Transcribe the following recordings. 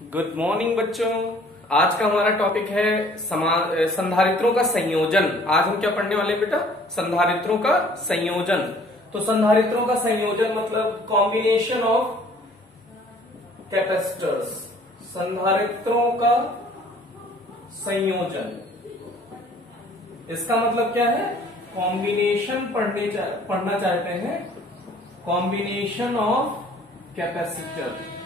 Good morning बच्चों। आज का हमारा टॉपिक है संधारित्रों का संयोजन। आज हम क्या पढ़ने वाले हैं बेटा? संधारित्रों का संयोजन। तो संधारित्रों का संयोजन मतलब कॉम्बिनेशन ऑफ कैपेसिटर्स। संधारित्रों का संयोजन, इसका मतलब क्या है? कॉम्बिनेशन पढ़ना चाहते हैं, कॉम्बिनेशन ऑफ कैपेसिटर।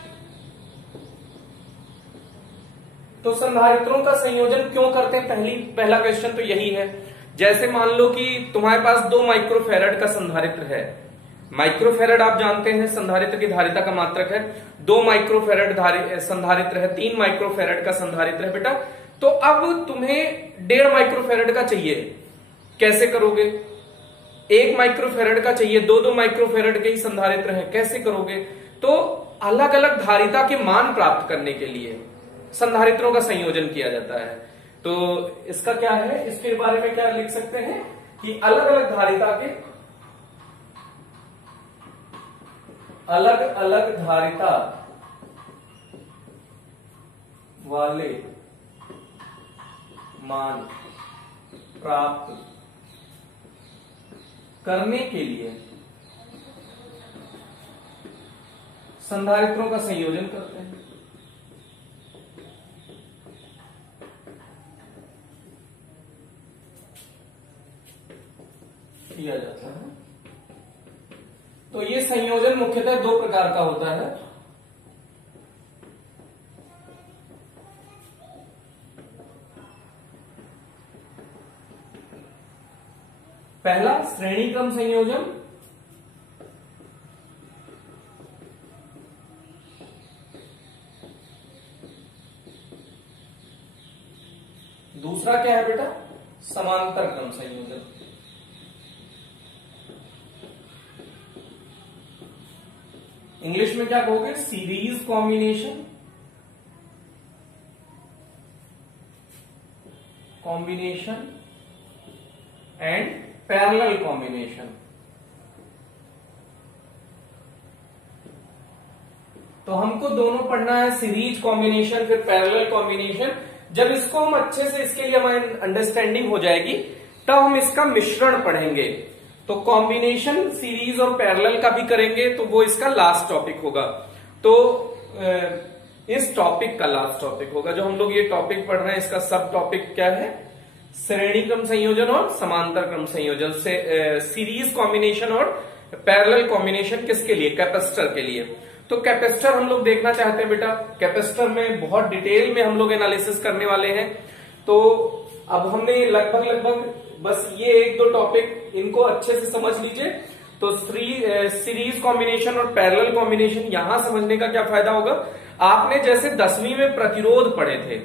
तो संधारित्रों का संयोजन क्यों करते हैं? पहला क्वेश्चन तो यही है। जैसे मान लो कि तुम्हारे पास 2 माइक्रोफैरड का संधारित्र है। माइक्रोफैरड आप जानते हैं संधारित्र की धारिता का मात्रक है। 2 माइक्रोफैरड संधारित्र है, 3 माइक्रोफैरड का संधारित्र है बेटा। तो अब तुम्हें 1.5 माइक्रोफैरड का चाहिए, कैसे करोगे? 1 माइक्रोफैरड का चाहिए, 2 माइक्रोफैरड के ही संधारित्र है, कैसे करोगे? तो अलग अलग धारिता के मान प्राप्त करने के लिए संधारित्रों का संयोजन किया जाता है। तो इसका क्या है, इसके बारे में क्या लिख सकते हैं कि अलग अलग धारिता के अलग अलग धारिता वाले मान प्राप्त करने के लिए संधारित्रों का संयोजन करते हैं। किया जाता है। तो ये संयोजन मुख्यतः 2 प्रकार का होता है। पहला श्रेणी क्रम संयोजन, दूसरा क्या है बेटा? समांतर क्रम संयोजन। इंग्लिश में क्या कहोगे? Series combination, and parallel combination. तो हमको दोनों पढ़ना है, सीरीज कॉम्बिनेशन फिर पैरेलल कॉम्बिनेशन। जब इसको हम अच्छे से, इसके लिए हमारी अंडरस्टैंडिंग हो जाएगी, तब हम इसका मिश्रण पढ़ेंगे। तो कॉम्बिनेशन सीरीज और पैरेलल का भी करेंगे, तो वो इसका लास्ट टॉपिक होगा। तो इस टॉपिक का लास्ट टॉपिक होगा जो हम लोग ये टॉपिक पढ़ रहे हैं। इसका सब टॉपिक क्या है? श्रेणी क्रम संयोजन और समांतर क्रम संयोजन से सीरीज कॉम्बिनेशन और पैरेलल कॉम्बिनेशन। किसके लिए? कैपेसिटर के लिए। तो कैपेसिटर हम लोग देखना चाहते हैं बेटा। कैपेसिटर में बहुत डिटेल में हम लोग एनालिसिस करने वाले हैं। तो अब हमने लगभग बस ये 1-2 टॉपिक इनको अच्छे से समझ लीजिए। तो सीरीज कॉम्बिनेशन और पैरेलल कॉम्बिनेशन यहां समझने का क्या फायदा होगा? आपने जैसे 10वीं में प्रतिरोध पढ़े थे,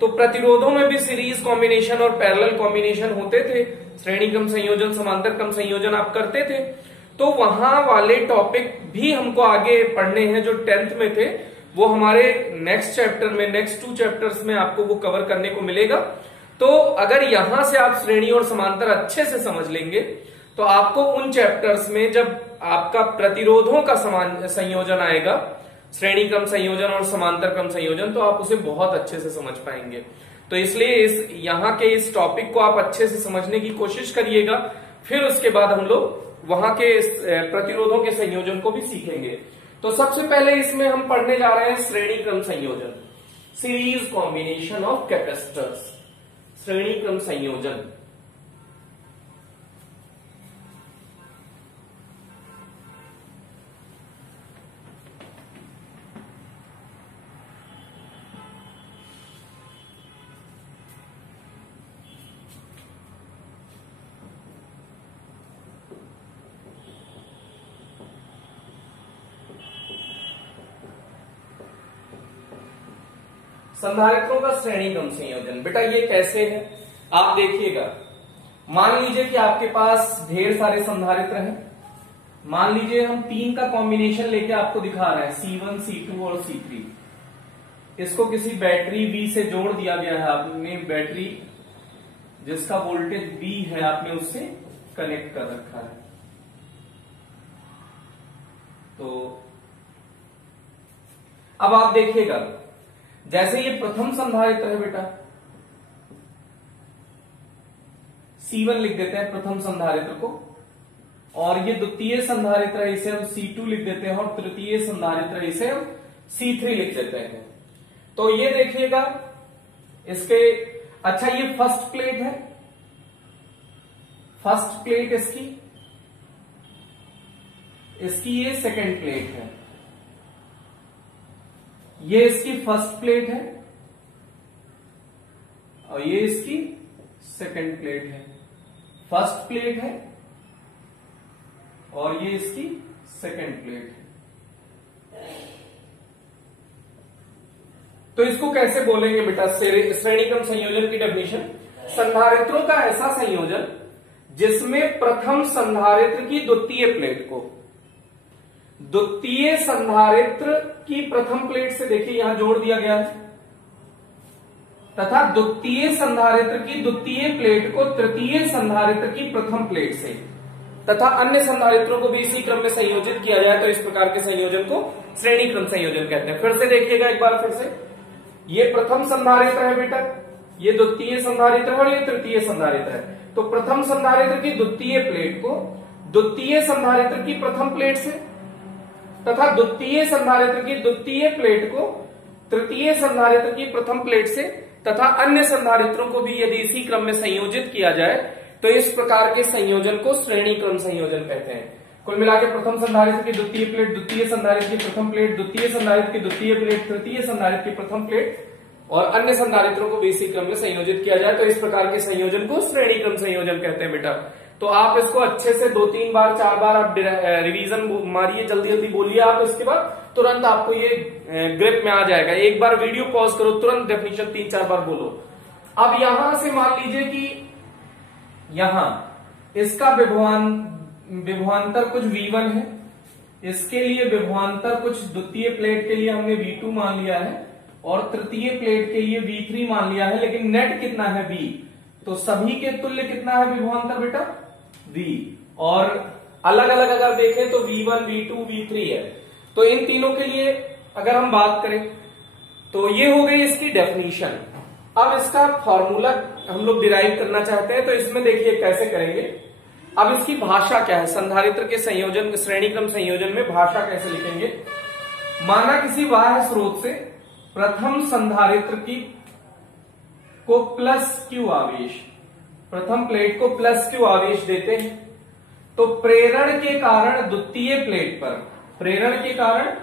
तो प्रतिरोधों में भी सीरीज कॉम्बिनेशन और पैरेलल कॉम्बिनेशन होते थे। श्रेणी क्रम संयोजन, समांतर क्रम संयोजन आप करते थे। तो वहां वाले टॉपिक भी हमको आगे पढ़ने हैं जो 10th में थे। वो हमारे नेक्स्ट चैप्टर में, नेक्स्ट 2 चैप्टर्स में आपको वो कवर करने को मिलेगा। तो अगर यहां से आप श्रेणी और समांतर अच्छे से समझ लेंगे, तो आपको उन चैप्टर्स में जब आपका प्रतिरोधों का संयोजन आएगा, श्रेणी क्रम संयोजन और समांतर क्रम संयोजन, तो आप उसे बहुत अच्छे से समझ पाएंगे। तो इसलिए यहाँ के इस टॉपिक को आप अच्छे से समझने की कोशिश करिएगा। फिर उसके बाद हम लोग वहां के प्रतिरोधों के संयोजन को भी सीखेंगे। तो सबसे पहले इसमें हम पढ़ने जा रहे हैं श्रेणी क्रम संयोजन, सीरीज कॉम्बिनेशन ऑफ कैपेसिटर्स। श्रेणी क्रम संयोजन। संधारित्रों का श्रेणी क्रम संयोजन बेटा ये कैसे है आप देखिएगा। मान लीजिए कि आपके पास ढेर सारे संधारित्र हैं। मान लीजिए हम 3 का कॉम्बिनेशन लेके आपको दिखा रहे हैं, C1, C2 और C3। इसको किसी बैटरी V से जोड़ दिया गया है। आपने बैटरी जिसका वोल्टेज V है आपने उससे कनेक्ट कर रखा है। तो अब आप देखिएगा जैसे ये प्रथम संधारित्र है बेटा, C1 लिख देते हैं प्रथम संधारित्र को, और ये द्वितीय संधारित्र है, इसे हम C2 लिख देते हैं, और तृतीय संधारित्र है, इसे हम C3 लिख देते हैं। तो ये देखिएगा इसके, अच्छा ये फर्स्ट प्लेट है, फर्स्ट प्लेट इसकी ये सेकंड प्लेट है, ये इसकी फर्स्ट प्लेट है और ये इसकी सेकंड प्लेट है। फर्स्ट प्लेट है और ये इसकी सेकंड प्लेट है। तो इसको कैसे बोलेंगे बेटा, श्रेणीक्रम संयोजन की डेफिनेशन, संधारित्रों का ऐसा संयोजन जिसमें प्रथम संधारित्र की द्वितीय प्लेट को द्वितीय संधारित्र की प्रथम प्लेट से, देखिए यहां जोड़ दिया गया है, तथा द्वितीय संधारित्र की द्वितीय प्लेट को तृतीय संधारित्र की प्रथम प्लेट से तथा अन्य संधारित्रों को भी इसी क्रम में संयोजित किया जाए, तो इस प्रकार के संयोजन को श्रेणी क्रम संयोजन कहते हैं। फिर से देखिएगा एक बार फिर से, ये प्रथम संधारित्र है बेटा, ये द्वितीय संधारित्र है और ये तृतीय संधारित्र है। तो प्रथम संधारित्र की द्वितीय प्लेट को द्वितीय संधारित्र की प्रथम प्लेट से तथा द्वितीय संधारित्र की द्वितीय प्लेट को तृतीय संधारित्र की प्रथम प्लेट से तथा अन्य संधारित्रों को भी यदि इसी क्रम में संयोजित किया जाए, तो इस प्रकार के संयोजन को श्रेणी क्रम संयोजन कहते हैं। कुल मिलाकर प्रथम संधारित्र की द्वितीय प्लेट, द्वितीय संधारित्र की प्रथम प्लेट, द्वितीय संधारित्र की द्वितीय प्लेट, तृतीय संधारित्र की प्रथम प्लेट और अन्य संधारित्रों को भी इसी क्रम में संयोजित किया जाए, तो इस प्रकार के संयोजन को श्रेणी क्रम संयोजन कहते हैं बेटा। तो आप इसको अच्छे से 2-3 बार 4 बार आप रिवीजन मारिए, जल्दी जल्दी बोलिए आप, इसके बाद तुरंत आपको ये ग्रिप में आ जाएगा। एक बार वीडियो पॉज करो, तुरंत डेफिनेशन 3-4 बार बोलो। अब यहां से मान लीजिए कि यहां इसका विभवांतर कुछ V1 है, इसके लिए विभवांतर कुछ द्वितीय प्लेट के लिए हमने V2 मान लिया है और तृतीय प्लेट के लिए V3 मान लिया है, लेकिन नेट कितना है V, तो सभी के तुल्य कितना है विभवांतर बेटा V, और अलग अलग अगर देखें तो V1, V2, V3 है। तो इन तीनों के लिए अगर हम बात करें तो ये हो गई इसकी डेफिनेशन। अब इसका फॉर्मूला हम लोग डिराइव करना चाहते हैं, तो इसमें देखिए कैसे करेंगे। अब इसकी भाषा क्या है, संधारित्र के संयोजन, श्रेणी क्रम संयोजन में भाषा कैसे लिखेंगे। माना किसी बाह्य स्रोत से प्रथम संधारित्र की को +Q आवेश, प्रथम प्लेट को +Q आवेश देते हैं, तो प्रेरण के कारण द्वितीय प्लेट पर, प्रेरण के कारण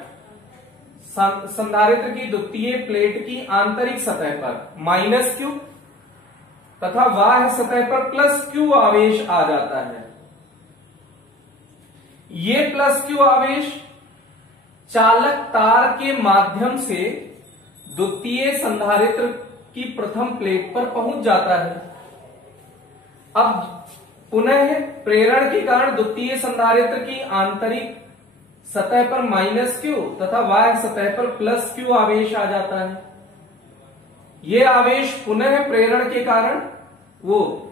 संधारित्र की द्वितीय प्लेट की आंतरिक सतह पर -Q तथा बाह्य सतह पर +Q आवेश आ जाता है। ये +Q आवेश चालक तार के माध्यम से द्वितीय संधारित्र की प्रथम प्लेट पर पहुंच जाता है। अब पुनः प्रेरण के कारण द्वितीय संधारित्र की आंतरिक सतह पर -Q तथा बाह्य सतह पर +Q आवेश आ जाता है। ये आवेश पुनः प्रेरण के कारण, वो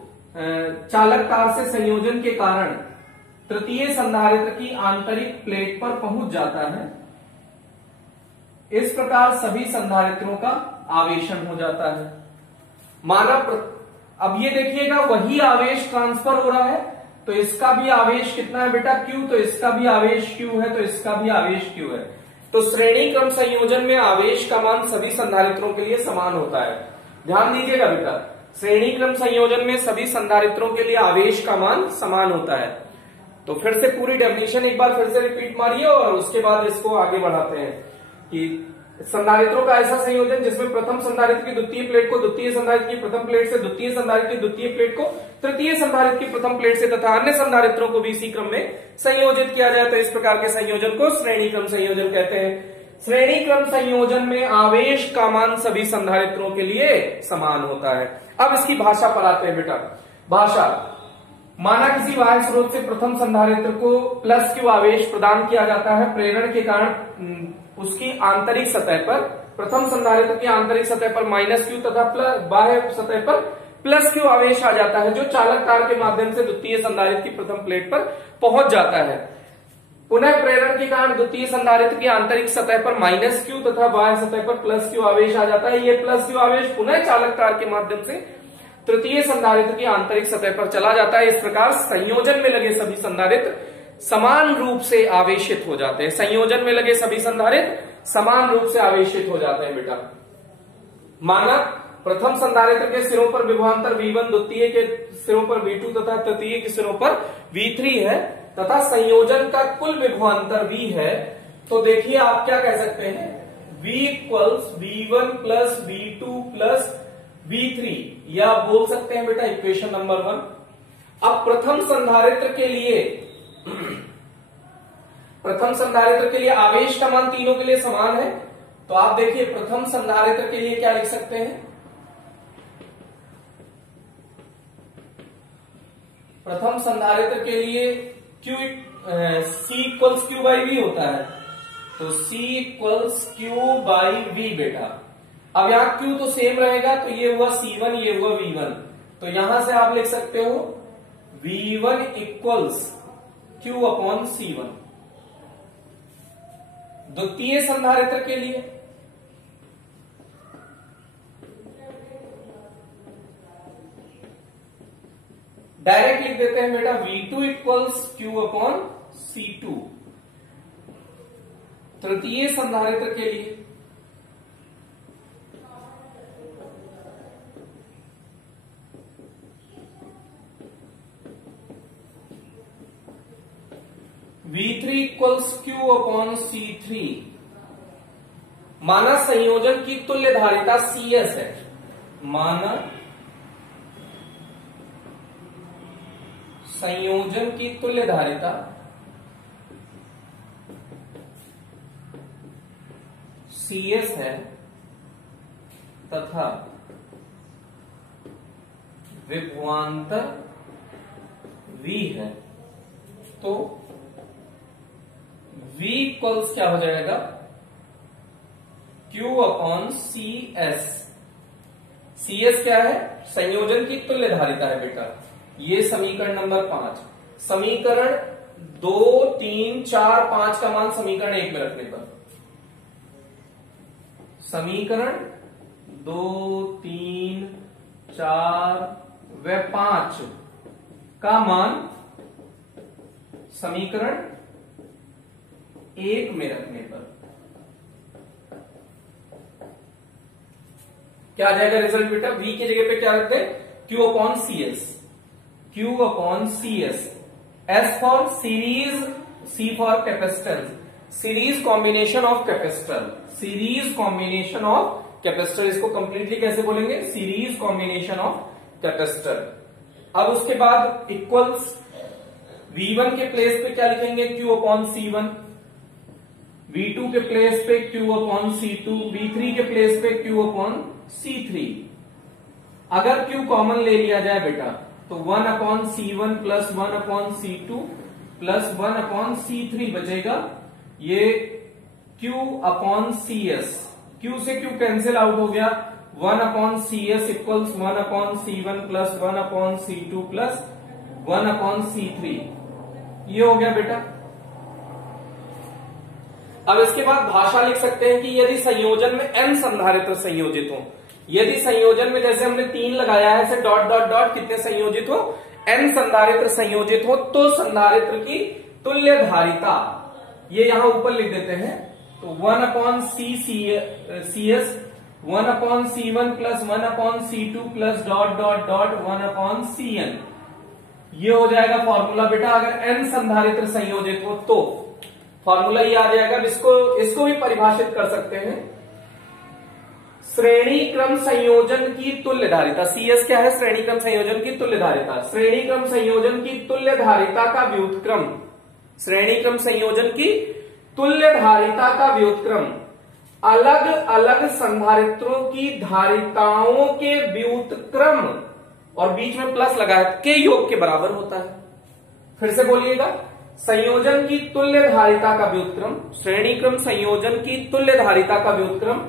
चालक तार से संयोजन के कारण तृतीय संधारित्र की आंतरिक प्लेट पर पहुंच जाता है। इस प्रकार सभी संधारित्रों का आवेशन हो जाता है। माना अब ये देखिएगा वही आवेश ट्रांसफर हो रहा है, तो इसका भी आवेश कितना है बेटा Q, तो इसका भी आवेश Q है, तो इसका भी आवेश Q है। तो श्रेणी क्रम संयोजन में आवेश का मान सभी संधारित्रों के लिए समान होता है। ध्यान दीजिएगा बेटा, श्रेणी क्रम संयोजन में सभी संधारित्रों के लिए आवेश का मान समान होता है। तो फिर से पूरी डेफिनेशन एक बार फिर से रिपीट मारिए और उसके बाद इसको आगे बढ़ाते हैं कि संधारित्रों का ऐसा संयोजन जिसमें प्रथम संधारित्र की द्वितीय प्लेट को द्वितीय संधारित्र की प्रथम प्लेट से, द्वितीय संधारित्र की द्वितीय प्लेट को तृतीय संधारित्र की प्रथम प्लेट से तथा अन्य संधारित्रों को भी इसी क्रम में संयोजित किया जाए, तो इस प्रकार के संयोजन को श्रेणी क्रम संयोजन कहते हैं। श्रेणी क्रम संयोजन में आवेश का मान सभी संधारित्रों के लिए समान होता है। अब इसकी भाषा पर आते हैं बेटा। भाषा, माना किसी बाह्य स्रोत से प्रथम संधारित्र को +Q आवेश प्रदान किया जाता है, प्रेरण के कारण उसकी आंतरिक सतह पर, प्रथम संधारित्र की आंतरिक सतह पर -Q तथा बाह्य सतह पर +Q आवेश आ जाता है, जो चालक तार के माध्यम से द्वितीय संधारित्र की प्रथम प्लेट पर पहुंच जाता है। पुनः प्रेरण के कारण द्वितीय संधारित्र की आंतरिक सतह पर माइनस क्यू तथा बाह्य सतह पर प्लस क्यू आवेश आ जाता है। ये प्लस क्यू आवेश पुनः चालक तार के माध्यम से तृतीय संधारित्र की आंतरिक सतह पर चला जाता है। इस प्रकार संयोजन में लगे सभी संधारित्र समान रूप से आवेशित हो जाते हैं। संयोजन में लगे सभी संधारित्र समान रूप से आवेशित हो जाते हैं बेटा। माना प्रथम संधारित्र के सिरों पर विभवांतर V1, द्वितीय के सिरों पर V2 तथा तृतीय के सिरों पर V3 है तथा संयोजन का कुल विभवांतर V है। तो देखिए आप क्या कह सकते हैं, V equals V1 plus V2 plus V3, या आप बोल सकते हैं बेटा इक्वेशन नंबर 1। अब प्रथम संधारित्र के लिए आवेश का मान तीनों के लिए समान है। तो आप देखिए प्रथम संधारित्र के लिए क्या लिख सकते हैं, प्रथम संधारित्र के लिए C equals Q by V होता है। तो C equals Q by V बेटा। अब यहां Q तो सेम रहेगा, तो ये हुआ C1, ये हुआ V1। तो यहां से आप लिख सकते हो V1 equals Q upon C1। द्वितीय संधारित्र के लिए डायरेक्ट लिख देते हैं बेटा V2 equals Q upon C2। तृतीय संधारित्र के लिए V3 equals Q upon C3। माना संयोजन की तुल्य धारिता CS है, माना संयोजन की तुल्य धारिता CS है तथा विभवांतर V है। तो V इक्वल्स क्या हो जाएगा, Q अपॉन CS। CS क्या है, संयोजन की तुल्य धारिता है बेटा। ये समीकरण नंबर 5। समीकरण 2, 3, 4, 5 का मान समीकरण 1 में रखने पर, समीकरण 2, 3, 4 व 5 का मान समीकरण 1 में रखने पर क्या आ जाएगा रिजल्ट बेटा। V की जगह पे क्या रखते हैं, Q upon CS, Q upon CS। S for series, C for capacitance, series combination of capacitor, series combination of capacitor. इसको कंप्लीटली कैसे बोलेंगे, सीरीज कॉम्बिनेशन ऑफ कैपेसिटर। अब उसके बाद इक्वल्स V1 के प्लेस पे क्या लिखेंगे, Q अपॉन C1, V2 के प्लेस पे Q अपॉन C2, V3 के प्लेस पे Q अपॉन C3। अगर Q कॉमन ले लिया जाए बेटा तो 1 upon C1 plus 1 upon C2 plus 1 upon C3 बचेगा। ये Q अपॉन CS, Q से Q कैंसिल आउट हो गया, 1 upon CS equals 1 upon C1 plus 1 upon C2 plus 1 upon C3। ये हो गया बेटा। अब इसके बाद भाषा लिख सकते हैं कि यदि संयोजन में n संधारित्र संयोजित हो, यदि संयोजन में जैसे हमने 3 लगाया है, ऐसे डॉट डॉट डॉट कितने संयोजित हो, n संधारित्र संयोजित हो, तो संधारित्र की तुल्य धारिता, ये यहां ऊपर लिख देते हैं। तो 1 upon CS, 1 upon C1 plus 1 upon C2 plus dot dot dot 1 upon CN। ये हो जाएगा फॉर्मूला बेटा। अगर n संधारित्र संयोजित हो तो फॉर्मूला ये आ जाएगा। इसको भी परिभाषित कर सकते हैं, श्रेणी क्रम संयोजन की तुल्य धारिता। CS क्या है, श्रेणी क्रम संयोजन की तुल्य धारिता। श्रेणी क्रम संयोजन की तुल्य धारिता का व्युत्क्रम, श्रेणी क्रम संयोजन की तुल्य धारिता का व्युत्क्रम अलग अलग संधारित्रों की धारिताओं के व्युत्क्रम, और बीच में प्लस लगा है, के योग के बराबर होता है। फिर से बोलिएगा, संयोजन की तुल्य धारिता का व्युत्क्रम, श्रेणी क्रम संयोजन की तुल्य धारिता का व्युत्क्रम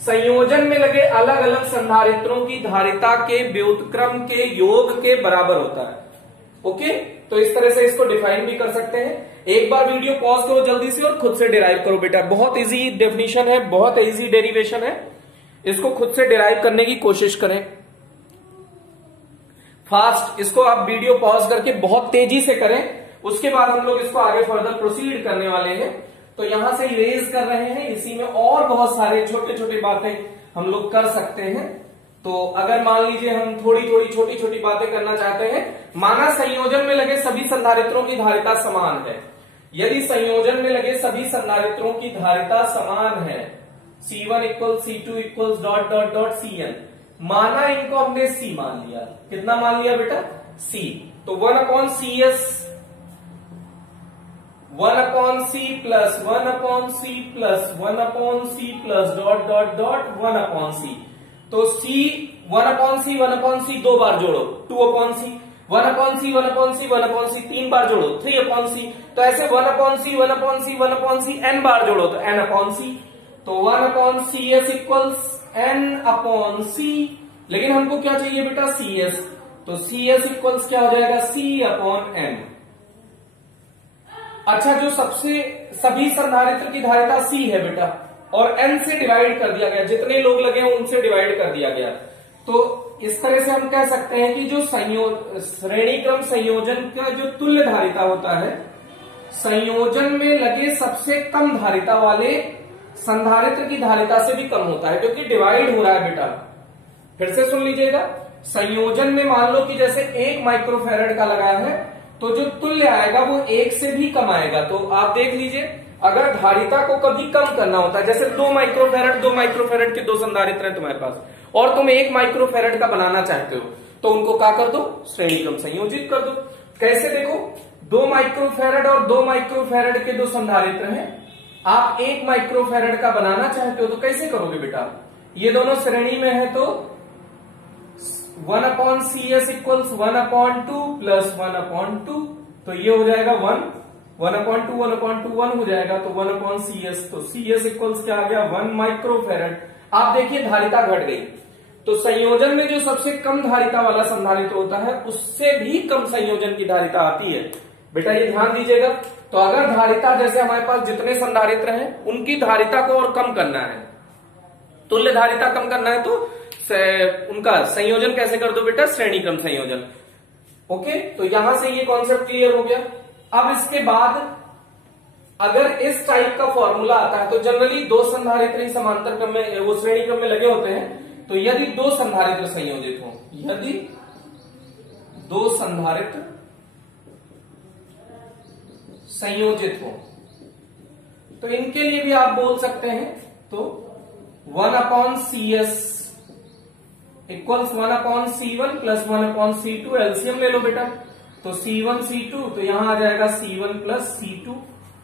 संयोजन में लगे अलग अलग संधारित्रों की धारिता के व्युत्क्रम के योग के बराबर होता है। ओके, तो इस तरह से इसको डिफाइन भी कर सकते हैं। एक बार वीडियो पॉज करो जल्दी से और खुद से डिराइव करो बेटा, बहुत इजी डेफिनेशन है, बहुत इजी डेरिवेशन है, इसको खुद से डिराइव करने की कोशिश करें फास्ट। इसको आप वीडियो पॉज करके बहुत तेजी से करें, उसके बाद हम लोग इसको आगे फर्दर प्रोसीड करने वाले हैं। तो यहां से इरेज कर रहे हैं, इसी में और बहुत सारे छोटे छोटे बातें हम लोग कर सकते हैं। तो अगर मान लीजिए हम थोड़ी थोड़ी छोटी छोटी बातें करना चाहते हैं, माना संयोजन में लगे सभी संधारित्रों की धारिता समान है। यदि संयोजन में लगे सभी संधारित्रों की धारिता समान है, C1 equal C2 equal dot dot dot Cn, माना इनको हमने C मान लिया। कितना मान लिया बेटा? C। तो 1/CS 1/C plus 1/C plus 1/C plus dot dot dot 1/C। तो C 1/C 1/C दो बार जोड़ो 2/C, 1/C 1/C 1/C तीन बार जोड़ो 3/C। तो ऐसे 1/C 1/C 1/C n बार जोड़ो तो n/C। तो 1/CS इक्वल्स n/C। लेकिन हमको क्या चाहिए बेटा? CS। तो CS इक्वल्स क्या हो जाएगा? C/n। अच्छा, जो सभी संधारित्र की धारिता C है बेटा, और n से डिवाइड कर दिया गया, जितने लोग लगे हैं उनसे डिवाइड कर दिया गया। तो इस तरह से हम कह सकते हैं कि जो श्रेणी क्रम संयोजन का जो तुल्य धारिता होता है, संयोजन में लगे सबसे कम धारिता वाले संधारित्र की धारिता से भी कम होता है, क्योंकि डिवाइड हो रहा है बेटा। फिर से सुन लीजिएगा, संयोजन में मान लो कि जैसे 1 माइक्रोफैरड का लगाया है, तो जो तुल्य आएगा वो 1 से भी कम आएगा। तो आप देख लीजिए, अगर धारिता को कभी कम करना होता है, जैसे 2 माइक्रोफैरड के 2 संधारित्र हैं तुम्हारे पास, और तुम 1 माइक्रोफैरड का बनाना चाहते हो, तो उनको क्या कर दो? श्रेणी क्रम संयोजित कर दो। कैसे? देखो, 2 माइक्रोफैरड और 2 माइक्रोफैरड के 2 संधारित्र हैं, आप 1 माइक्रोफैरड का बनाना चाहते हो, तो कैसे करोगे बेटा? ये दोनों श्रेणी में है, तो 1/CS इक्वल्स 1/2 प्लस 1/2। तो ये हो जाएगा 1/2 1/2 1 हो जाएगा, तो 1/CS। तो CS इक्वल्स क्या आ गया? 1 माइक्रोफैरड। आप देखिए धारिता घट गई। तो संयोजन में जो सबसे कम धारिता वाला संधारित्र होता है, उससे भी कम संयोजन की धारिता आती है बेटा, ये ध्यान दीजिएगा। तो अगर धारिता, जैसे हमारे पास जितने संधारित्र हैं उनकी धारिता को और कम करना है, तुल्य धारिता कम करना है, तो उनका संयोजन कैसे कर दो बेटा? श्रेणी क्रम संयोजन। ओके, तो यहां से ये कॉन्सेप्ट क्लियर हो गया। अब इसके बाद अगर इस टाइप का फॉर्मूला आता है, तो जनरली 2 संधारित्र समांतर क्रम में, वो श्रेणी क्रम में लगे होते हैं। तो यदि 2 संधारित्र संयोजित हो, यदि 2 संधारित्र संयोजित हो, तो इनके लिए भी आप बोल सकते हैं, तो 1/CS equals 1/C1 plus 1/C2, LCM ले लो बेटा। तो C1 C2, तो यहां आ जाएगा C1 plus C2,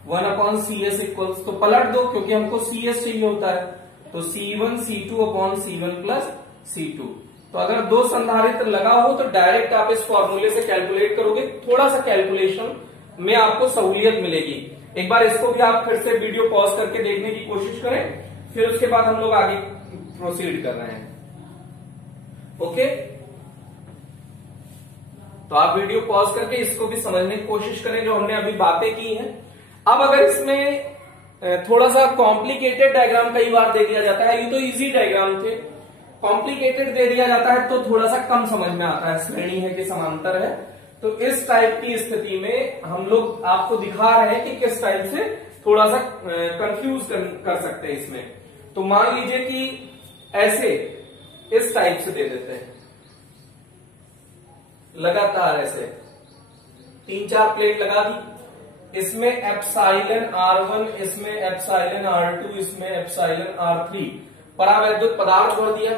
1/CS equals, तो पलट दो क्योंकि हमको CS चाहिए होता है, तो C1 C2/C1 प्लस C2। तो अगर 2 संधारित्र लगा हो तो डायरेक्ट आप इस फॉर्मूले से कैलकुलेट करोगे, थोड़ा सा कैलकुलेशन में आपको सहूलियत मिलेगी। एक बार इसको भी आप फिर से वीडियो पॉज करके देखने की कोशिश करें, फिर उसके बाद हम लोग आगे प्रोसीड कर रहे हैं। ओके, तो आप वीडियो पॉज करके इसको भी समझने की कोशिश करें जो हमने अभी बातें की हैं। अब अगर इसमें थोड़ा सा कॉम्प्लिकेटेड डायग्राम कई बार दे दिया जाता है, ये तो इजी डायग्राम थे, कॉम्प्लिकेटेड दे दिया जाता है तो थोड़ा सा कम समझ में आता है, श्रेणी है कि समांतर है। तो इस टाइप की स्थिति में हम लोग आपको दिखा रहे हैं कि किस टाइप से थोड़ा सा कंफ्यूज कर सकते हैं इसमें। तो मान लीजिए कि ऐसे इस टाइप से दे देते हैं, लगातार ऐसे 3-4 प्लेट लगा दी, इसमें एप्साइलन R1, इसमें एप्साइलन R2, इसमें एप्साइलन R3 परावैद्युत पदार्थ भर दिया।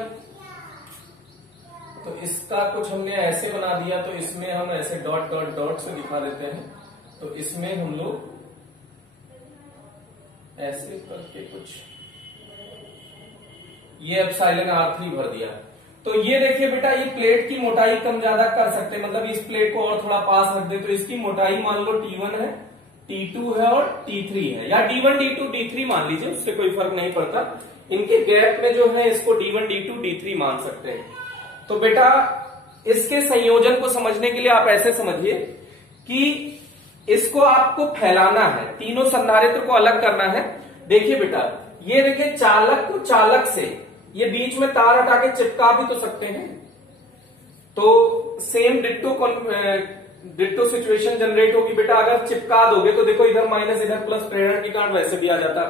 तो इसका कुछ हमने ऐसे बना दिया, तो इसमें हम ऐसे डॉट डॉट डॉट से दिखा देते हैं। तो इसमें हम लोग ऐसे करके कुछ, ये एप्साइलन R3 भर दिया। तो ये देखिए बेटा, ये प्लेट की मोटाई कम ज्यादा कर सकते हैं, मतलब इस प्लेट को और थोड़ा पास रख दे तो इसकी मोटाई मान लो T1 है, T2 है और T3 है, या D1 D2 D3 मान लीजिए, उससे कोई फर्क नहीं पड़ता। इनके गैप में जो है इसको D1 D2 D3 मान सकते हैं। तो बेटा इसके संयोजन को समझने के लिए आप ऐसे समझिए कि इसको आपको फैलाना है, तीनों संधारित्र को अलग करना है। देखिए बेटा, ये देखिए चालक को चालक से ये बीच में तार हटा के चिपका भी तो सकते हैं, तो सेम डिट्टो सिचुएशन जनरेट होगी बेटा। अगर चिपका दोगे तो देखो इधर माइनस इधर प्लस, प्रेरण के कारण वैसे भी आ जाता।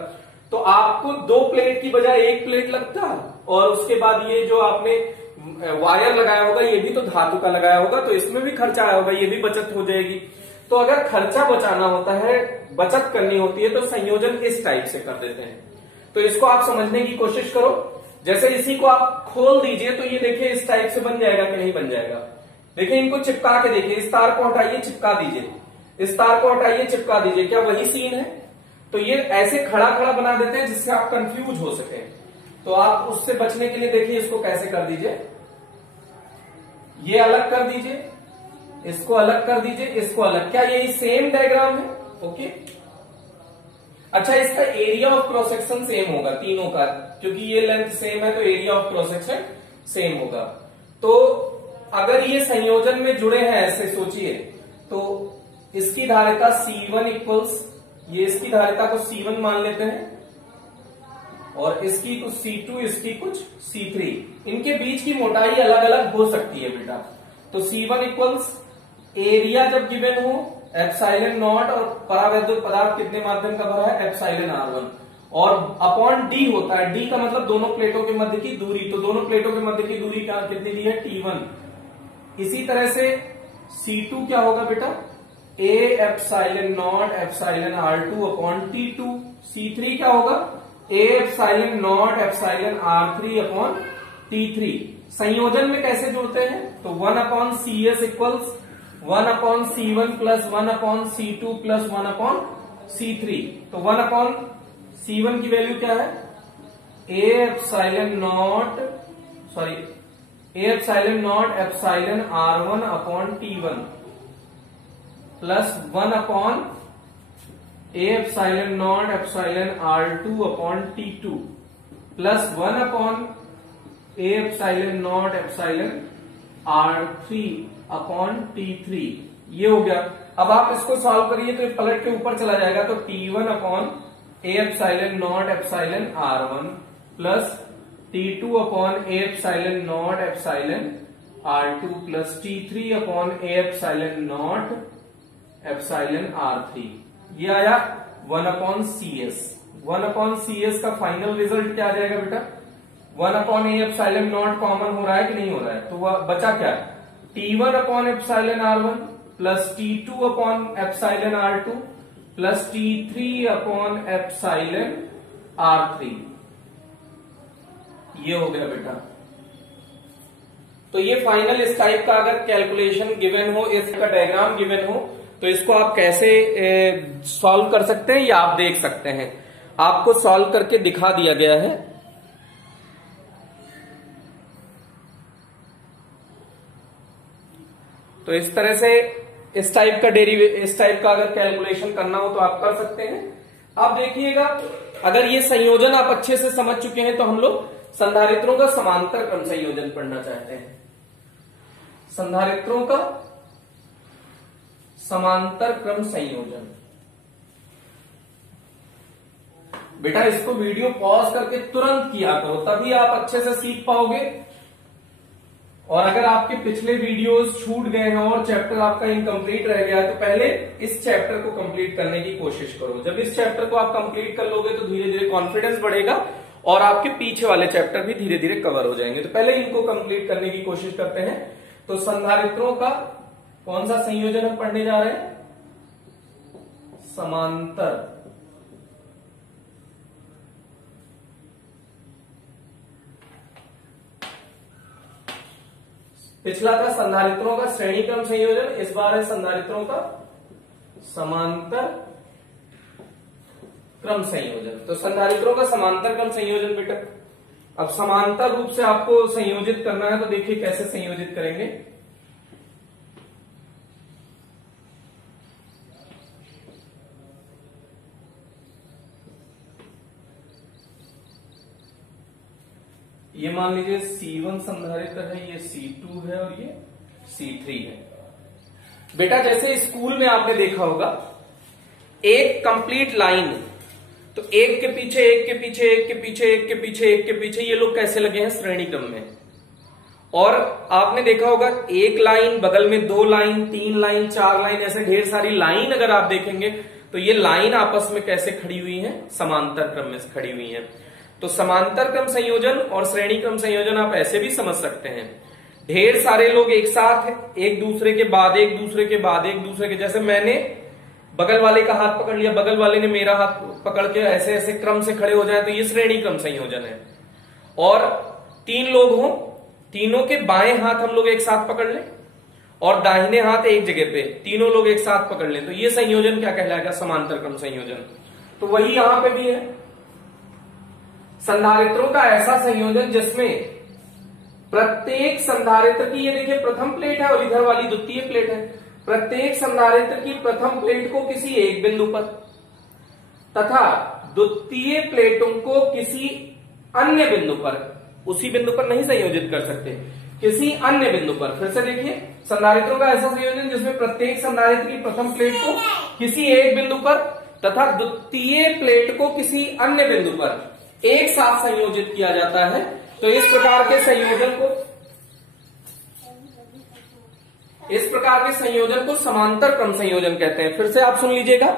तो आपको 2 प्लेट की बजाय 1 प्लेट लगता, और उसके बाद ये जो आपने वायर लगाया होगा ये भी तो धातु का लगाया होगा, तो इसमें भी खर्चा आया होगा, ये भी बचत हो जाएगी। तो अगर खर्चा बचाना होता है, बचत करनी होती है, तो संयोजन इस टाइप से कर देते हैं। तो इसको आप समझने की कोशिश करो। जैसे इसी को आप खोल दीजिए तो ये देखिए इस टाइप से बन जाएगा कि नहीं बन जाएगा। देखिए इनको चिपका के देखिए, इस तार को हटाइए चिपका दीजिए, इस तार को हटाइए चिपका दीजिए, क्या वही सीन है? तो ये ऐसे खड़ा खड़ा बना देते हैं जिससे आप कंफ्यूज हो सके। तो आप उससे बचने के लिए देखिए इसको कैसे कर दीजिए, ये अलग कर दीजिए, इसको अलग कर दीजिए, इसको अलग। क्या यही सेम डायग्राम है? ओके। अच्छा, इसका area of cross section same होगा तीनों का, क्योंकि ये लेंथ सेम है तो area of cross section same होगा। तो अगर ये संयोजन में जुड़े हैं ऐसे सोचिए, तो इसकी धारिता C1 इक्वल्स, ये इसकी धारिता को C1 मान लेते हैं, और इसकी कुछ C2, इसकी कुछ C3। इनके बीच की मोटाई अलग अलग हो सकती है बेटा। तो C1 इक्वल्स एरिया जब गिवन हो एप्सिलॉन नॉट, और परावैद्युत पदार्थ कितने माध्यम का भरा है? एप्सिलॉन R1, और अपॉन D होता है। D का मतलब दोनों प्लेटों के मध्य की दूरी, तो दोनों प्लेटों के मध्य की दूरी क्या कितनी दी है? T1। इसी तरह से C2 क्या होगा बेटा? A epsilon not epsilon R2 upon T2। C3 क्या होगा? A epsilon not epsilon R3 upon T3। संयोजन में कैसे जुड़ते हैं? तो 1 upon CS equals 1 upon C1 plus 1 upon C2 plus 1 upon C3। तो 1 अपॉन C1 की वैल्यू क्या है? A epsilon not epsilon R1 upon T1 plus 1 upon A epsilon not epsilon R2 upon T2 plus 1 upon A epsilon not epsilon R3 upon T3। ये हो गया। अब आप इसको सॉल्व करिए तो पलट के ऊपर चला जाएगा, तो T1 upon A epsilon not epsilon R1 plus T2 upon A epsilon not epsilon R2 plus T3 upon A epsilon not epsilon R3। ये आया 1 अपॉन CS। 1 अपॉन CS का फाइनल रिजल्ट क्या आ जाएगा बेटा? 1 upon A epsilon not common हो रहा है कि नहीं हो रहा है? तो वह बचा क्या? T1 upon epsilon R1 plus T2 upon epsilon R2 plus T3 upon epsilon R3। ये हो गया बेटा। तो ये फाइनल इस टाइप का अगर कैलकुलेशन गिवन हो, इसका डायग्राम गिवन हो, तो इसको आप कैसे सॉल्व कर सकते हैं, या आप देख सकते हैं। आपको सॉल्व करके दिखा दिया गया है। तो इस तरह से इस टाइप का अगर कैलकुलेशन करना हो तो आप कर सकते हैं। आप देखिएगा, अगर ये संयोजन आप अच्छे से समझ चुके हैं तो हम लोग संधारित्रों का समांतर क्रम संयोजन पढ़ना चाहते हैं। संधारित्रों का समांतर क्रम संयोजन। बेटा इसको वीडियो पॉज करके तुरंत किया करो, तभी आप अच्छे से सीख पाओगे। और अगर आपके पिछले वीडियोस छूट गए हैं और चैप्टर आपका इनकम्प्लीट रह गया है, तो पहले इस चैप्टर को कंप्लीट करने की कोशिश करो। जब इस चैप्टर को आप कंप्लीट कर लोगे तो धीरे धीरे कॉन्फिडेंस बढ़ेगा और आपके पीछे वाले चैप्टर भी धीरे धीरे कवर हो जाएंगे। तो पहले इनको कंप्लीट करने की कोशिश करते हैं। तो संधारित्रों का कौन सा संयोजन हम पढ़ने जा रहे हैं? समांतर। पिछला था संधारित्रों का श्रेणी क्रम संयोजन, इस बार है संधारित्रों का समांतर क्रम संयोजन। तो संधारित्रों का समांतर क्रम संयोजन बेटा, अब समांतर रूप से आपको संयोजित करना है, तो देखिए कैसे संयोजित करेंगे। ये मान लीजिए C1 संधारित्र है, ये C2 है और ये C3 है। बेटा जैसे स्कूल में आपने देखा होगा एक कंप्लीट लाइन, तो एक के पीछे एक के पीछे एक के पीछे एक के पीछे एक के पीछे ये लोग कैसे लगे हैं, श्रेणी क्रम में। और आपने देखा होगा एक लाइन, बगल में 2 लाइन, 3 लाइन, 4 लाइन, ऐसे ढेर सारी लाइन अगर आप देखेंगे तो ये लाइन आपस में कैसे खड़ी हुई है, समांतर क्रम में खड़ी हुई है। तो समांतर क्रम संयोजन और श्रेणी क्रम संयोजन आप ऐसे भी समझ सकते हैं, ढेर सारे लोग एक साथ एक दूसरे के बाद एक दूसरे के बाद एक दूसरे के, जैसे मैंने बगल वाले का हाथ पकड़ लिया, बगल वाले ने मेरा हाथ पकड़ के ऐसे ऐसे क्रम से खड़े हो जाए तो ये श्रेणी क्रम संयोजन है। और 3 लोग हों, तीनों के बाएं हाथ हम लोग एक साथ पकड़ लें और दाहिने हाथ एक जगह पे, तीनों लोग एक साथ पकड़ लें, तो ये संयोजन क्या कहलाएगा, समांतर क्रम संयोजन। तो वही यहां पे भी है, संधारित्रों का ऐसा संयोजन जिसमें प्रत्येक संधारित्र की, ये देखिए प्रथम प्लेट है और इधर वाली द्वितीय प्लेट है, प्रत्येक संधारित्र की प्रथम प्लेट को किसी एक बिंदु पर तथा द्वितीय प्लेटों को किसी अन्य बिंदु पर, उसी बिंदु पर नहीं संयोजित कर सकते, किसी अन्य बिंदु पर। फिर से देखिए, संधारित्रों का ऐसा संयोजन जिसमें प्रत्येक संधारित्र की प्रथम प्लेट को किसी एक बिंदु पर तथा द्वितीय प्लेट को किसी अन्य बिंदु पर एक साथ संयोजित किया जाता है। तो इस प्रकार के संयोजन को समांतर क्रम संयोजन कहते हैं। फिर से आप सुन लीजिएगा,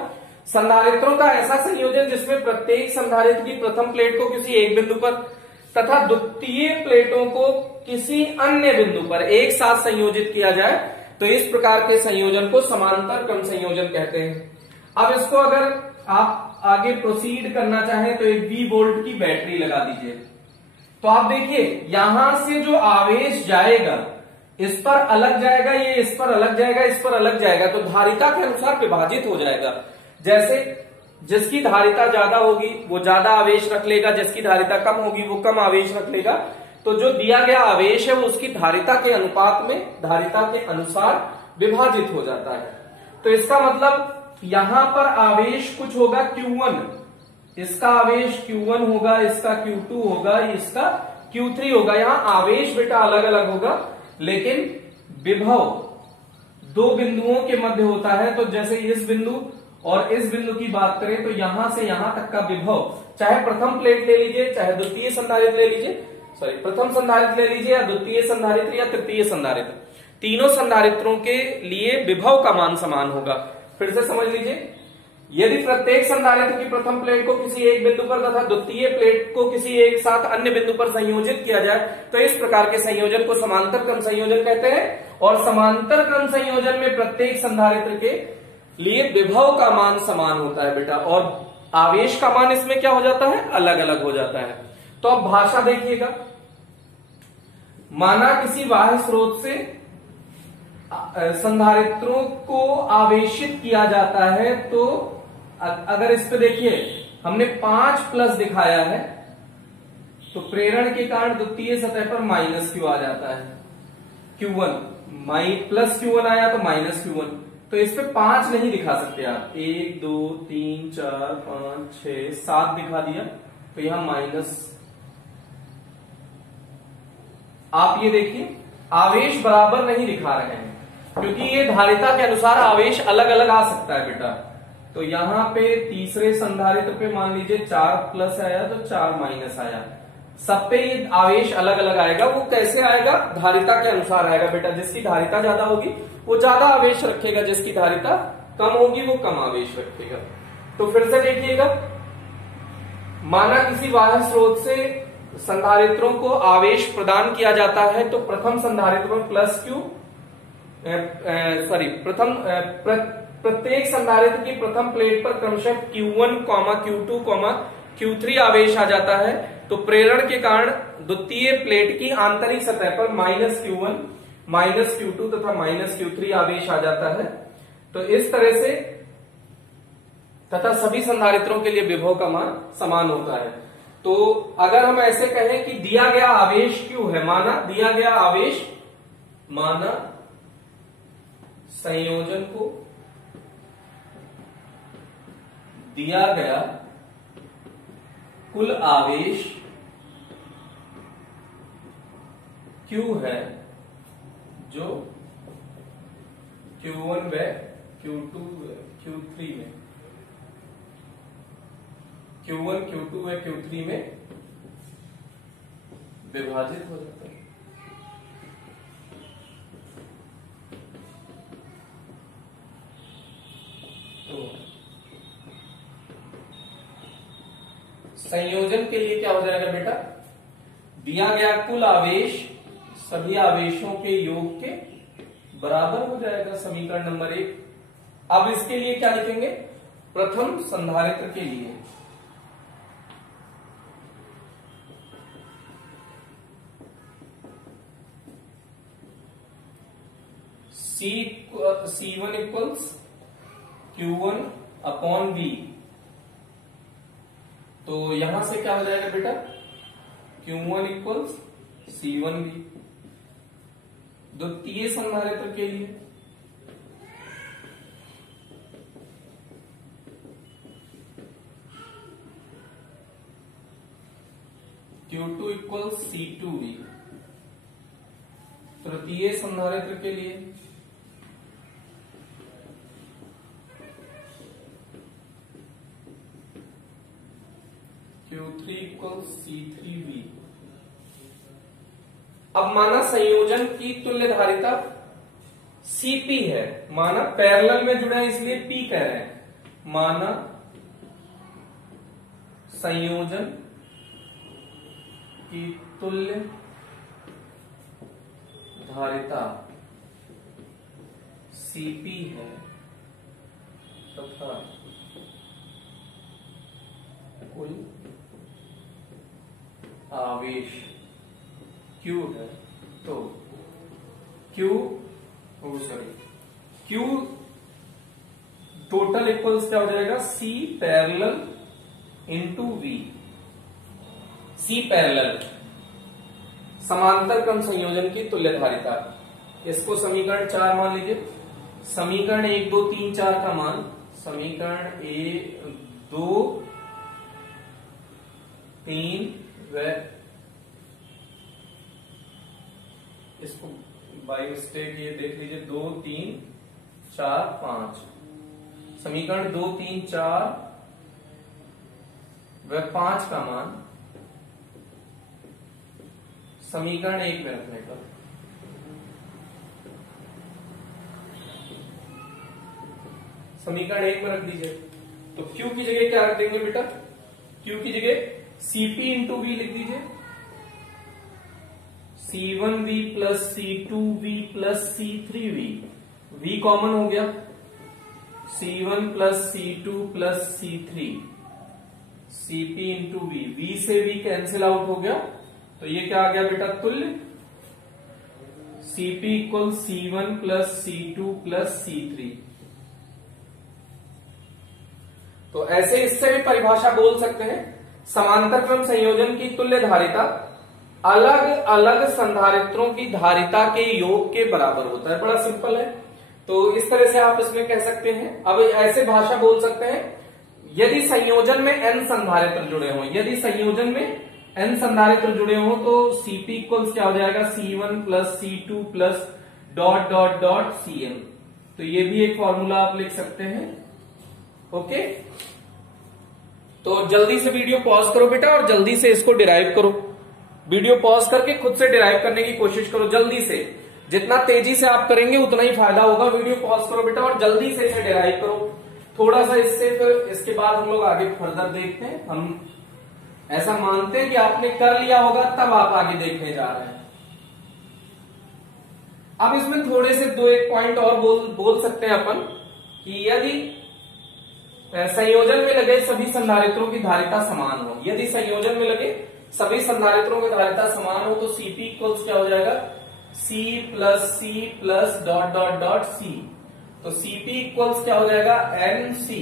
संधारित्रों का ऐसा संयोजन जिसमें प्रत्येक संधारित्र की प्रथम प्लेट को किसी एक बिंदु पर तथा द्वितीय प्लेटों को किसी अन्य बिंदु पर एक साथ संयोजित किया जाए, तो इस प्रकार के संयोजन को समांतर क्रम संयोजन कहते हैं। अब इसको अगर आप आगे प्रोसीड करना चाहें तो एक 20 वोल्ट की बैटरी लगा दीजिए, तो आप देखिए यहां से जो आवेश जाएगा इस पर अलग जाएगा, ये इस पर अलग जाएगा, इस पर अलग जाएगा, तो धारिता के अनुसार विभाजित हो जाएगा। जैसे जिसकी धारिता ज्यादा होगी वो ज्यादा आवेश रख लेगा, जिसकी धारिता कम होगी वो कम आवेश रख लेगा। तो जो दिया गया आवेश है वो उसकी धारिता के अनुपात में, धारिता के अनुसार विभाजित हो जाता है। तो इसका मतलब यहां पर आवेश कुछ होगा Q1, इसका आवेश Q1 होगा, इसका Q2 होगा, इसका Q3 होगा। यहां आवेश बेटा अलग अलग होगा, लेकिन विभव 2 बिंदुओं के मध्य होता है। तो जैसे इस बिंदु और इस बिंदु की बात करें तो यहां से यहां तक का विभव, चाहे प्रथम प्लेट ले लीजिए, चाहे द्वितीय संधारित्र ले लीजिए, सॉरी प्रथम संधारित्र ले लीजिए या द्वितीय संधारित्र या तृतीय संधारित्र, तीनों संधारित्रों के लिए विभव का मान समान होगा। फिर से समझ लीजिए, यदि प्रत्येक संधारित्र की प्रथम प्लेट को किसी एक बिंदु पर तथा द्वितीय प्लेट को किसी एक साथ अन्य बिंदु पर संयोजित किया जाए तो इस प्रकार के संयोजन को समांतर क्रम संयोजन कहते हैं। और समांतर क्रम संयोजन में प्रत्येक संधारित्र के लिए विभव का मान समान होता है बेटा, और आवेश का मान इसमें क्या हो जाता है, अलग अलग हो जाता है। तो अब भाषा देखिएगा, माना किसी बाह्य स्रोत से संधारित्रों को आवेशित किया जाता है, तो अगर इस पे देखिए हमने 5+ दिखाया है, तो प्रेरण के कारण द्वितीय सतह पर -Q आ जाता है, Q1 प्लस Q1 आया तो -Q1, तो इस पे 5 नहीं दिखा सकते आप, 1 2 3 4 5 6 7 दिखा दिया, तो यहां माइनस। आप ये देखिए आवेश बराबर नहीं दिखा रहे हैं, क्योंकि ये धारिता के अनुसार आवेश अलग अलग आ सकता है बेटा। तो यहां पे तीसरे संधारित्र पे मान लीजिए 4+ आया तो 4- आया, सब पे ये आवेश अलग अलग आएगा। वो कैसे आएगा, धारिता के अनुसार आएगा बेटा। जिसकी धारिता ज्यादा होगी वो ज्यादा आवेश रखेगा, जिसकी धारिता कम होगी वो कम आवेश रखेगा। तो फिर से देखिएगा, माना किसी बाह्य स्रोत से संधारित्रों को आवेश प्रदान किया जाता है, तो प्रथम संधारित्र में +Q, प्रत्येक संधारित्र की प्रथम प्लेट पर क्रमशः Q1, Q2, Q3 आवेश आ जाता है। तो प्रेरण के कारण द्वितीय प्लेट की आंतरिक सतह पर -Q1, -Q2 तथा -Q3 आवेश आ जाता है। तो इस तरह से तथा सभी संधारित्रों के लिए विभव का मान समान होता है। तो अगर हम ऐसे कहें कि दिया गया आवेश Q है, माना दिया गया आवेश, माना संयोजन को दिया गया कुल आवेश Q है, जो Q1 व Q2 Q3 में, Q1 Q2 व Q3 में विभाजित हो जाता है। तो संयोजन के लिए क्या हो जाएगा बेटा, दिया गया कुल आवेश सभी आवेशों के योग के बराबर हो जाएगा, समीकरण नंबर 1। अब इसके लिए क्या लिखेंगे, प्रथम संधारित्र के लिए C1 equals Q1 upon V। तो यहां से क्या हो जाएगा बेटा, Q1 इक्वल्स C1V। द्वितीय संधारित्र के लिए Q2 इक्वल्स C2V। तृतीय संधारित्र के लिए Q3 इक्वल्स C3V। अब माना संयोजन की तुल्य धारिता Cp है, माना पैरेलल में जुड़ा है इसलिए P कह रहे हैं, माना संयोजन की तुल्य धारिता Cp है तथा कुल आवेश Q है, तो Q टोटल इक्वल्स क्या हो जाएगा, C parallel into V। C parallel समांतर क्रम संयोजन की तुल्य धारिता, इसको समीकरण 4 मान लीजिए। समीकरण 1 2 3 4 का मान, समीकरण 1 2 3 व इसको बाई मिस्टेक ये देख लीजिए 2 3 4 5, समीकरण 2 3 4 व 5 का मान समीकरण 1 में रखने का। समीकरण 1 में रख दीजिए, तो Q की जगह क्या रख देंगे बेटा, Q की जगह Cp इंटू V लिख दीजिए। C1V plus C2V plus C3V, V common हो गया, C1 plus C2 plus C3, Cp into V, V से V कैंसिल आउट हो गया, तो ये क्या आ गया बेटा, तुल्य Cp equal C1 plus C2 plus C3। तो ऐसे इससे भी परिभाषा बोल सकते हैं, समांतर क्रम संयोजन की तुल्य धारिता अलग अलग संधारित्रों की धारिता के योग के बराबर होता है। बड़ा सिंपल है, तो इस तरह से आप इसमें कह सकते हैं। अब ऐसे भाषा बोल सकते हैं, यदि संयोजन में n संधारित्र जुड़े हों, यदि संयोजन में n संधारित्र जुड़े हों तो Cp इक्वल्स क्या हो जाएगा, C1 plus C2 plus dot dot dot Cn। तो ये भी एक फॉर्मूला आप लिख सकते हैं। ओके, तो जल्दी से वीडियो पॉज करो बेटा और जल्दी से इसको डिराइव करो। वीडियो पॉज करके खुद से डिराइव करने की कोशिश करो जल्दी से, जितना तेजी से आप करेंगे उतना ही फायदा होगा। वीडियो पॉज करो बेटा और जल्दी से इसे डिराइव करो थोड़ा सा, इससे फिर इसके बाद हम लोग आगे फर्दर देखते हैं। हम ऐसा मानते हैं कि आपने कर लिया होगा तब आप आगे देखने जा रहे हैं। अब इसमें थोड़े से 2-1 पॉइंट और बोल सकते हैं अपन कि यदि संयोजन में लगे सभी संधारित्रों की धारिता समान हो, यदि संयोजन में लगे सभी संधारित्रों की धारिता समान हो तो Cp इक्वल्स क्या हो जाएगा, C plus dot dot dot C। तो Cp इक्वल्स क्या हो जाएगा, NC,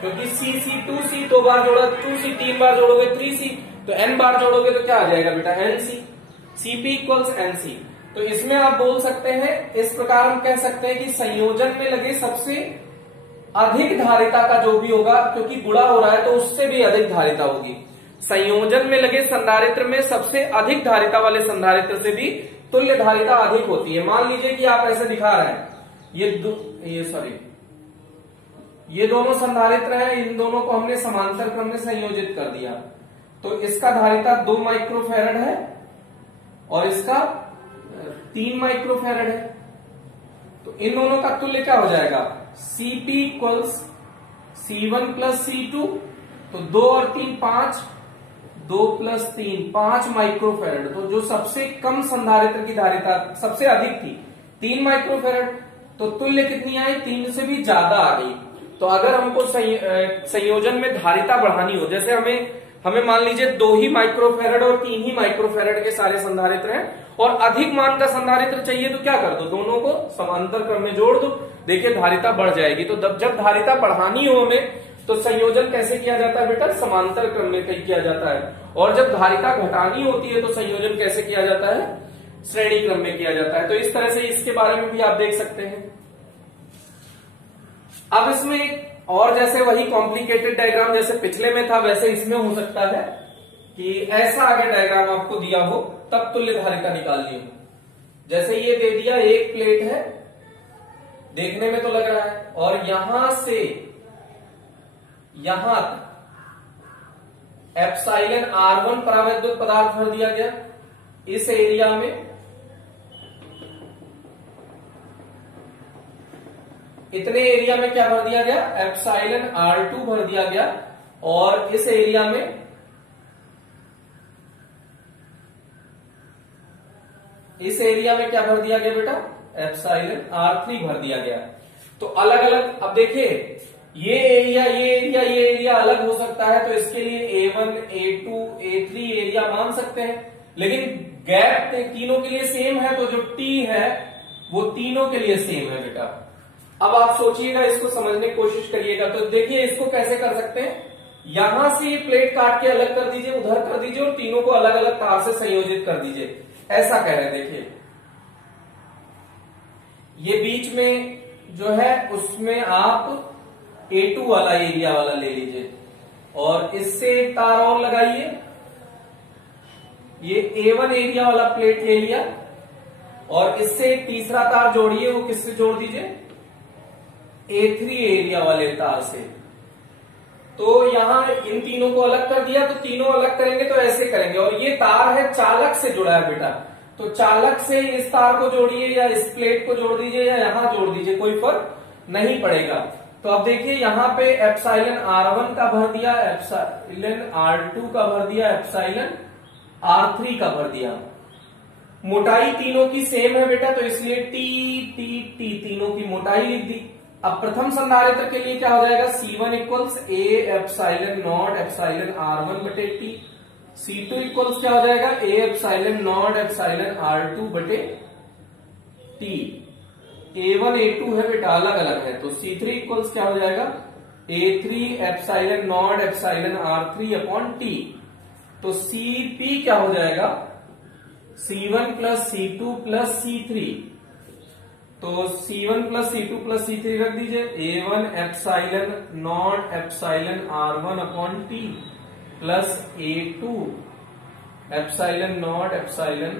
क्योंकि C 2C 2 बार जोड़ा, 2C 3 बार जोड़ोगे 3C, तो n बार जोड़ोगे तो क्या आ जाएगा बेटा, NC। Cp equals NC। तो इसमें आप बोल सकते हैं, इस प्रकार हम कह सकते हैं कि संयोजन में लगे सबसे अधिक धारिता का जो भी होगा, क्योंकि गुणा हो रहा है तो उससे भी अधिक धारिता होगी। संयोजन में लगे संधारित्र में सबसे अधिक धारिता वाले संधारित्र से भी तुल्य धारिता अधिक होती है। मान लीजिए कि आप ऐसे दिखा रहे हैं, ये दोनों संधारित्र हैं, इन दोनों को हमने समांतर क्रम में संयोजित कर दिया। तो इसका धारिता 2 माइक्रोफैरड है और इसका 3 माइक्रोफैरड है। तो इन दोनों का तुल्य क्या हो जाएगा? Cp equals C1 plus C2। तो 2 और 3 5, 2 प्लस 3 5 माइक्रोफैरड। तो जो सबसे कम संधारित्र की धारिता सबसे अधिक थी 3 माइक्रोफैरड, तो तुल्य कितनी आई? 3 से भी ज्यादा आ गई। तो अगर हमको संयोजन में धारिता बढ़ानी हो, जैसे हमें मान लीजिए 2 ही माइक्रोफैरड और 3 ही माइक्रोफैरड के सारे संधारित्र हैं और अधिक मान का संधारित्र चाहिए, तो क्या कर दो? दोनों को समांतर क्रम में जोड़ दो, देखिए धारिता बढ़ जाएगी। तो जब धारिता बढ़ानी हो हमें, तो संयोजन कैसे किया जाता है बेटा? समांतर क्रम में किया जाता है। और जब धारिता घटानी होती है तो संयोजन कैसे किया जाता है? श्रेणी क्रम में किया जाता है। तो इस तरह से इसके बारे में भी आप देख सकते हैं। अब इसमें और जैसे वही कॉम्प्लिकेटेड डायग्राम जैसे पिछले में था, वैसे इसमें हो सकता है कि ऐसा आगे डायग्राम आपको दिया हो, तब तुल्य धारिता निकालनी हो। जैसे ये दे दिया, एक प्लेट है, देखने में तो लग रहा है, और यहां से यहां एप्सिलॉन R1 परावैद्युत पदार्थ भर दिया गया। इस एरिया में इतने एरिया में क्या भर दिया गया? एप्सिलॉन R2 भर दिया गया। और इस एरिया में क्या भर दिया गया बेटा? एप्सिलॉन R3 भर दिया गया। तो अलग अलग, अब देखिए ये एरिया अलग हो सकता है, तो इसके लिए A1, A2, A3 एरिया मान सकते हैं, लेकिन गैप तीनों के लिए सेम है, तो जो T है वो तीनों के लिए सेम है बेटा। अब आप सोचिएगा, इसको समझने की कोशिश करिएगा। तो देखिए इसको कैसे कर सकते हैं? यहां से ये प्लेट काट के अलग कर दीजिए, उधर कर दीजिए, और तीनों को अलग अलग तार से संयोजित कर दीजिए। ऐसा कह रहे हैं, देखिए ये बीच में जो है उसमें आप A2 वाला एरिया वाला ले लीजिए, और इससे एक तार और लगाइए। ये A1 एरिया वाला प्लेट ले लिया, और इससे एक तीसरा तार जोड़िए। वो किससे जोड़ दीजिए? A3 एरिया वाले तार से। तो यहां इन तीनों को अलग कर दिया, तो तीनों अलग करेंगे तो ऐसे करेंगे। और ये तार है चालक से जुड़ा है बेटा, तो चालक से इस तार को जोड़िए, या इस प्लेट को जोड़ दीजिए, या यहां जोड़ दीजिए, कोई फर्क नहीं पड़ेगा। तो अब देखिए यहां पे एप्सिलॉन R1 का भर दिया, एप्सिलॉन R2 का भर दिया, एप्सिलॉन R3 का भर दिया। मोटाई तीनों की सेम है बेटा, तो इसलिए T तीनों की मोटाई लिख दी। अब प्रथम संधारित्र के लिए क्या हो जाएगा? C1 equals A epsilon not epsilon R1 बटे T। C2 इक्वल्स क्या हो जाएगा? A epsilon not epsilon R2 बटे T। A1 A2 है बेटा, अलग अलग है, तो C3 इक्वल्स क्या हो जाएगा? A3 epsilon not epsilon R3 upon T। तो Cp क्या हो जाएगा? C1 plus C2 plus C3। तो C1 plus C2 plus C3 रख दीजिए। A1 epsilon not epsilon R1 upon T plus A2 epsilon not epsilon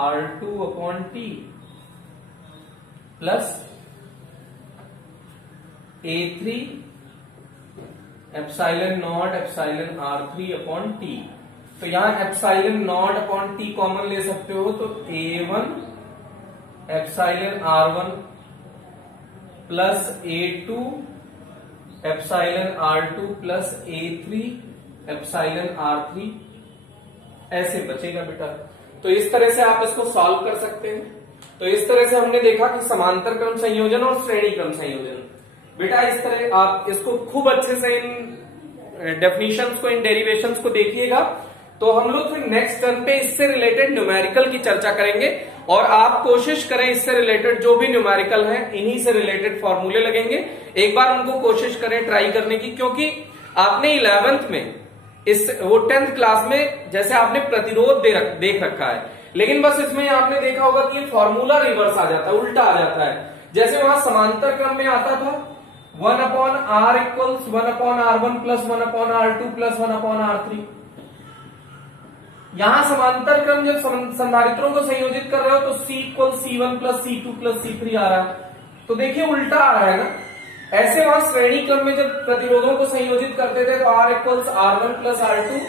R2 upon T plus A3 epsilon not epsilon R3 upon T। तो यहां epsilon not upon T common ले सकते हो, तो A1 epsilon R1 plus A2 epsilon R2 plus A3 epsilon R3, ऐसे बचेगा बेटा। तो इस तरह से आप इसको सॉल्व कर सकते हैं। तो इस तरह से हमने देखा कि समांतर क्रम संयोजन और श्रेणी क्रम संयोजन। बेटा इस तरह आप इसको खूब अच्छे से इन डेफिनेशंस को, इन डेरिवेशंस को देखिएगा। तो हम लोग फिर नेक्स्ट टर्म पे इससे रिलेटेड न्यूमेरिकल की चर्चा करेंगे, और आप कोशिश करें इससे रिलेटेड जो भी न्यूमेरिकल है, इन्हीं से रिलेटेड फॉर्मूले लगेंगे, एक बार उनको कोशिश करें ट्राई करने की। क्योंकि आपने 11th में वो 10th क्लास में जैसे आपने प्रतिरोध देख रखा है, लेकिन बस इसमें आपने देखा होगा कि ये फॉर्मूला रिवर्स आ जाता है, उल्टा आ जाता है। जैसे वहां समांतर क्रम में आता था 1 upon R equals 1 upon R1 plus 1 upon R2 plus 1 upon R3। यहां समांतर क्रम जब संधारित्रों को संयोजित कर रहे हो तो C equal C1 plus C2 plus C3 आ रहा है। तो देखिए उल्टा आ रहा है ना। ऐसे वहां श्रेणी क्रम में जब प्रतिरोधों को संयोजित करते थे तो R equals R1 plus R2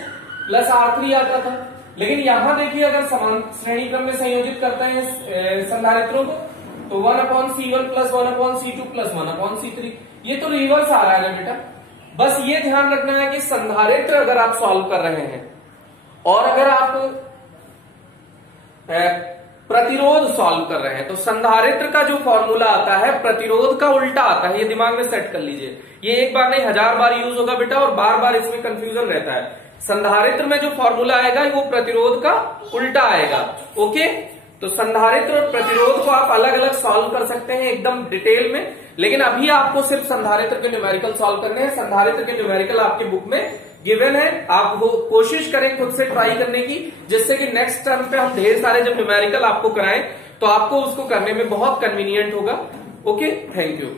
plus R3 आता था, लेकिन यहां देखिए अगर समान श्रेणी क्रम में संयोजित करते हैं संधारित्रों को तो 1/C1 plus 1/C2 plus 1/C3, ये तो रिवर्स आ रहा है ना बेटा। बस ये ध्यान रखना है कि संधारित्र अगर आप सॉल्व कर रहे हैं और अगर आप प्रतिरोध सॉल्व कर रहे हैं तो संधारित्र का जो फॉर्मूला आता है प्रतिरोध का उल्टा आता है, ये दिमाग में सेट कर लीजिए। ये एक बार नहीं 1000 बार यूज होगा बेटा और बार बार इसमें कंफ्यूजन रहता है। संधारित्र में जो फॉर्मूला आएगा वो प्रतिरोध का उल्टा आएगा। ओके, तो संधारित्र और प्रतिरोध को आप अलग अलग सॉल्व कर सकते हैं एकदम डिटेल में, लेकिन अभी आपको सिर्फ संधारित्र के न्यूमेरिकल सॉल्व करने हैं। संधारित्र के न्यूमेरिकल आपके बुक में गिवन है, आप वो कोशिश करें खुद से ट्राई करने की, जिससे कि नेक्स्ट टर्म पे हम ढेर सारे जब न्यूमेरिकल आपको कराएं तो आपको उसको करने में बहुत कन्वीनियंट होगा। Okay, thank you.